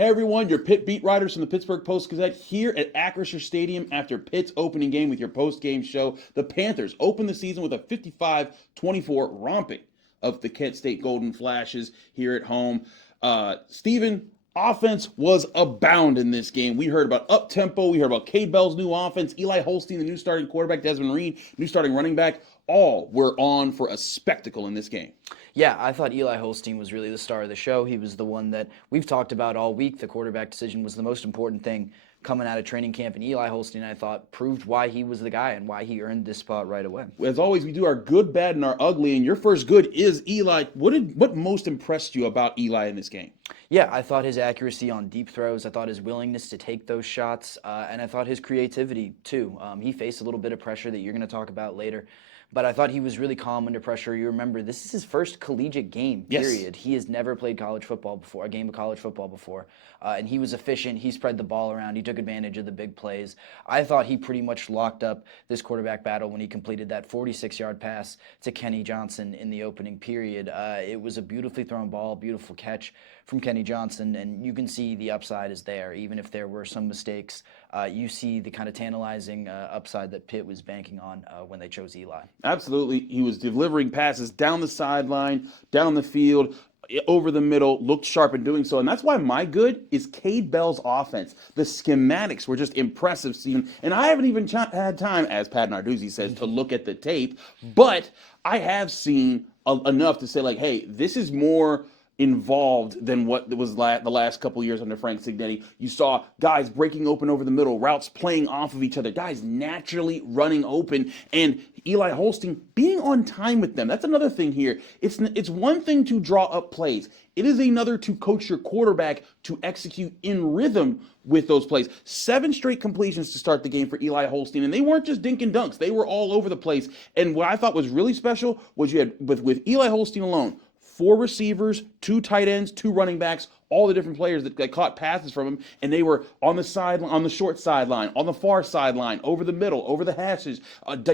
Hey everyone, your Pitt beat writers from the Pittsburgh Post-Gazette here at Acrisure Stadium after Pitt's opening game with your post-game show. The Panthers opened the season with a 55-24 romping of the Kent State Golden Flashes here at home. Stephen, offense was abound in this game. We heard about up-tempo, we heard about Kade Bell's new offense, Eli Holstein, the new starting quarterback, Desmond Reid, new starting running back. All were on for a spectacle in this game. Yeah, I thought Eli Holstein was really the star of the show. He was the one that we've talked about all week. The quarterback decision was the most important thing coming out of training camp. And Eli Holstein, I thought, proved why he was the guy and why he earned this spot right away. As always, we do our good, bad, and our ugly. And your first good is Eli. What most impressed you about Eli in this game? Yeah, I thought his accuracy on deep throws. I thought his willingness to take those shots. And I thought his creativity, too. He faced a little bit of pressure that you're going to talk about later. But I thought he was really calm under pressure. You remember, this is his first collegiate game, period. Yes. He has never played college football before, a game of college football before. And he was efficient. He spread the ball around. He took advantage of the big plays. I thought he pretty much locked up this quarterback battle when he completed that 46-yard pass to Kenny Johnson in the opening period. It was a beautifully thrown ball, beautiful catch from Kenny Johnson, and you can see the upside is there. Even if there were some mistakes, you see the kind of tantalizing upside that Pitt was banking on when they chose Eli. Absolutely. He was delivering passes down the sideline, down the field, over the middle, looked sharp in doing so. And that's why my good is Kade Bell's offense. The schematics were just impressive, Stephen. And I haven't even had time, as Pat Narduzzi says, to look at the tape. But I have seen enough to say, like, hey, this is more involved than what was the last couple years under Frank Cignetti. You saw guys breaking open over the middle, routes playing off of each other, guys naturally running open, and Eli Holstein being on time with them. That's another thing here. It's one thing to draw up plays. It is another to coach your quarterback to execute in rhythm with those plays. 7 straight completions to start the game for Eli Holstein, and they weren't just dink and dunks. They were all over the place. And what I thought was really special was you had, with Eli Holstein alone, 4 receivers, 2 tight ends, 2 running backs, all the different players that caught passes from him, and they were on the side, on the short sideline, on the far sideline, over the middle, over the hashes,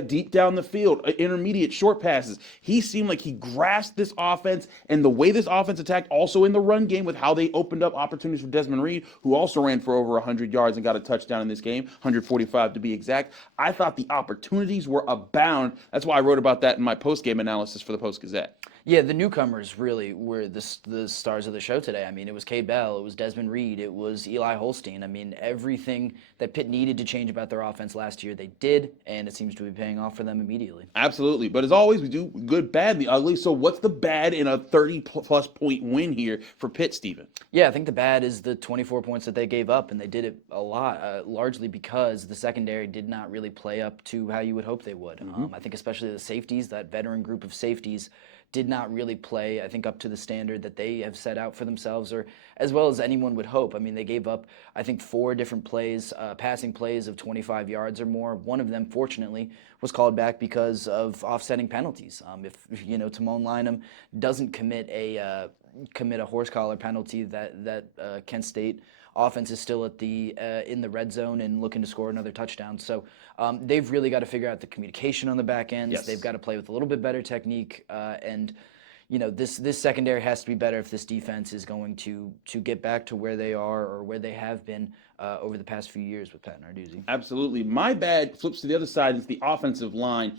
deep down the field, intermediate short passes. He seemed like he grasped this offense, and the way this offense attacked, also in the run game with how they opened up opportunities for Desmond Reid, who also ran for over 100 yards and got a touchdown in this game, 145 to be exact. I thought the opportunities were abound. That's why I wrote about that in my post-game analysis for the Post-Gazette. Yeah, the newcomers really were the stars of the show today. I mean, it was Kade Bell, it was Desmond Reid, it was Eli Holstein. I mean, everything that Pitt needed to change about their offense last year, they did, and it seems to be paying off for them immediately. Absolutely. But as always, we do good, bad, and the ugly. So what's the bad in a 30-plus point win here for Pitt, Stephen? Yeah, I think the bad is the 24 points that they gave up, and they did it a lot, largely because the secondary did not really play up to how you would hope they would. I think especially the safeties, that veteran group of safeties, did not really play, I think, up to the standard that they have set out for themselves, or as well as anyone would hope. I mean, they gave up, I think, 4 different plays, passing plays of 25 yards or more. One of them, fortunately, was called back because of offsetting penalties. If Timon Lynham doesn't commit a horse collar penalty, that Kent State offense is still at in the red zone and looking to score another touchdown. So they've really got to figure out the communication on the back ends. Yes. They've got to play with a little bit better technique, and this secondary has to be better if this defense is going to get back to where they are or where they have been over the past few years with Pat Narduzzi. Absolutely. My bad flips to the other side. It's the offensive line.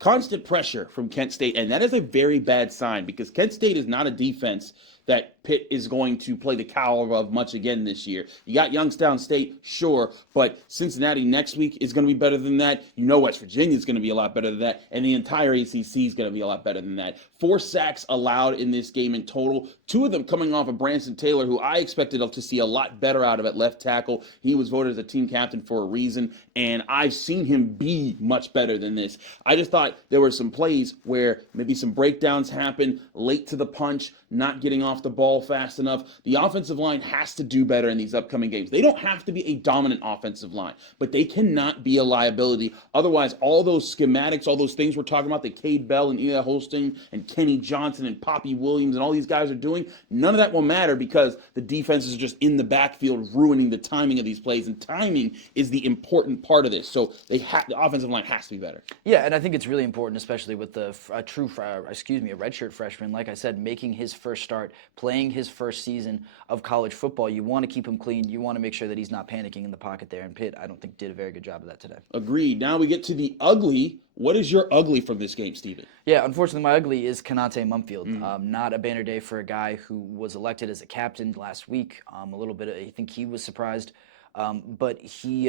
Constant pressure from Kent State, and that is a very bad sign because Kent State is not a defense that Pitt is going to play the caliber of much again this year. You got Youngstown State, sure, but Cincinnati next week is going to be better than that. West Virginia is going to be a lot better than that, and the entire ACC is going to be a lot better than that. 4 sacks allowed in this game in total, 2 of them coming off of Branson Taylor, who I expected to see a lot better out of at left tackle. He was voted as a team captain for a reason, and I've seen him be much better than this. I just thought there were some plays where maybe some breakdowns happened, late to the punch, not getting off the ball fast enough. The offensive line has to do better in these upcoming games. They don't have to be a dominant offensive line, but they cannot be a liability. Otherwise, all those schematics, all those things we're talking about that Kade Bell and Eli Holstein and Kenny Johnson and Poppi Williams and all these guys are doing, none of that will matter because the defense is just in the backfield ruining the timing of these plays, and timing is the important part of this. So the offensive line has to be better. Yeah, and I think it's really important, especially with a redshirt freshman, like I said, making his first start playing his first season of college football. You want to keep him clean. You want to make sure that he's not panicking in the pocket there. And Pitt, I don't think, did a very good job of that today. Agreed. Now we get to the ugly. What is your ugly from this game, Steven? Yeah, unfortunately, my ugly is Kade Bell. Not a banner day for a guy who was elected as a captain last week. A little bit, I think he was surprised. But he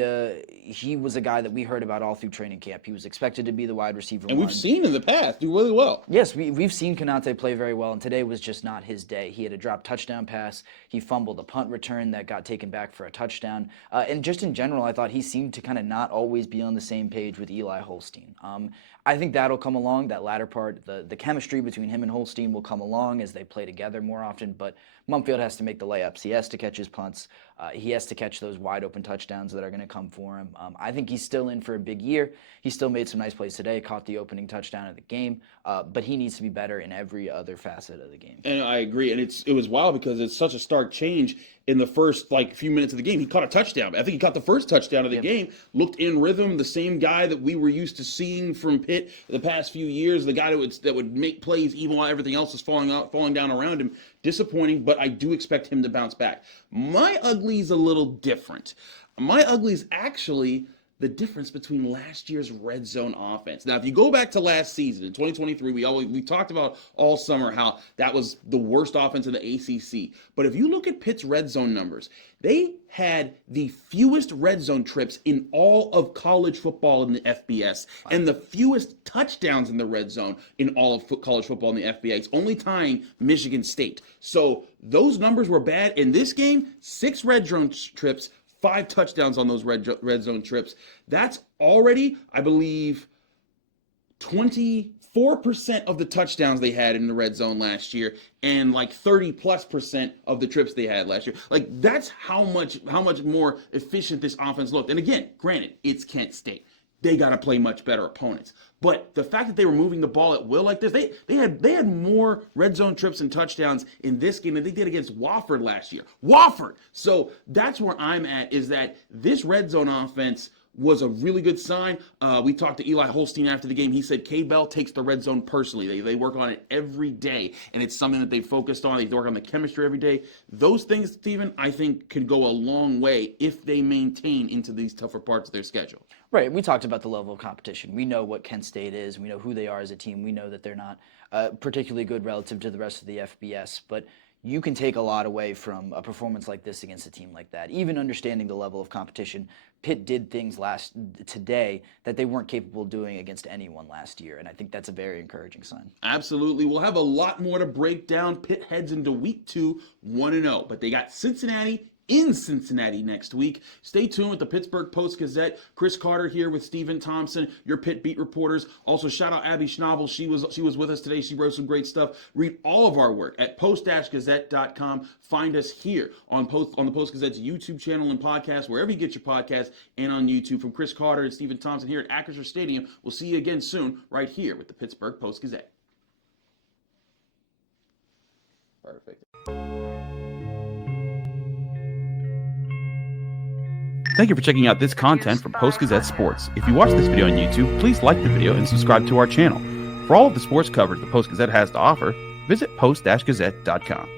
was a guy that we heard about all through training camp. He was expected to be the wide receiver. And we've seen in the past do really well. Yes, we've seen Kade play very well, and today was just not his day. He had a dropped touchdown pass. He fumbled a punt return that got taken back for a touchdown. And just in general, I thought he seemed to kind of not always be on the same page with Eli Holstein. I think that'll come along, that latter part. The chemistry between him and Holstein will come along as they play together more often, but Mumfield has to make the layups. He has to catch his punts. He has to catch those wide open touchdowns that are going to come for him. I think he's still in for a big year. He still made some nice plays today, caught the opening touchdown of the game, but he needs to be better in every other facet of the game. And I agree. And it was wild because it's such a stark change in the first few minutes of the game. He caught a touchdown. I think he caught the first touchdown of the game, looked in rhythm, the same guy that we were used to seeing from Pitt the past few years, the guy that would make plays even while everything else is falling down around him. Disappointing, but I do expect him to bounce back. My ugly's a little different. My ugly's actually the difference between last year's red zone offense. Now, if you go back to last season in 2023, we talked about all summer how that was the worst offense in the ACC. But if you look at Pitt's red zone numbers, they had the fewest red zone trips in all of college football in the FBS and the fewest touchdowns in the red zone in all of college football in the FBS, only tying Michigan State. So those numbers were bad. In this game, 6 red zone trips, 5 touchdowns on those red zone trips. That's already, I believe, 24% of the touchdowns they had in the red zone last year, and 30+% of the trips they had last year. That's how much more efficient this offense looked. And again, granted, it's Kent State. They got to play much better opponents. But the fact that they were moving the ball at will like this, they had more red zone trips and touchdowns in this game than they did against Wofford last year. Wofford! So that's where I'm at, is that this red zone offense was a really good sign. We talked to Eli Holstein after the game. He said Kade Bell takes the red zone personally. They work on it every day, and it's something that they focused on. They work on the chemistry every day. Those things, Stephen, I think can go a long way if they maintain into these tougher parts of their schedule. Right. We talked about the level of competition. We know what Kent State is. We know who they are as a team. We know that they're not particularly good relative to the rest of the FBS, but you can take a lot away from a performance like this against a team like that. Even understanding the level of competition, Pitt did things today that they weren't capable of doing against anyone last year, and I think that's a very encouraging sign. Absolutely. We'll have a lot more to break down. Pitt heads into week 2, 1-0, but they got Cincinnati in Cincinnati next week. Stay tuned with the Pittsburgh Post-Gazette. Chris Carter here with Stephen Thompson, your Pitt beat reporters. Also, shout out Abby Schnabel. She was with us today. She wrote some great stuff. Read all of our work at post-gazette.com. Find us here on the Post-Gazette's YouTube channel and podcast, wherever you get your podcasts, and on YouTube. From Chris Carter and Stephen Thompson here at Acrisure Stadium. We'll see you again soon right here with the Pittsburgh Post-Gazette. Perfect. Thank you for checking out this content from Post-Gazette Sports. If you watch this video on YouTube, please like the video and subscribe to our channel. For all of the sports coverage the Post-Gazette has to offer, visit post-gazette.com.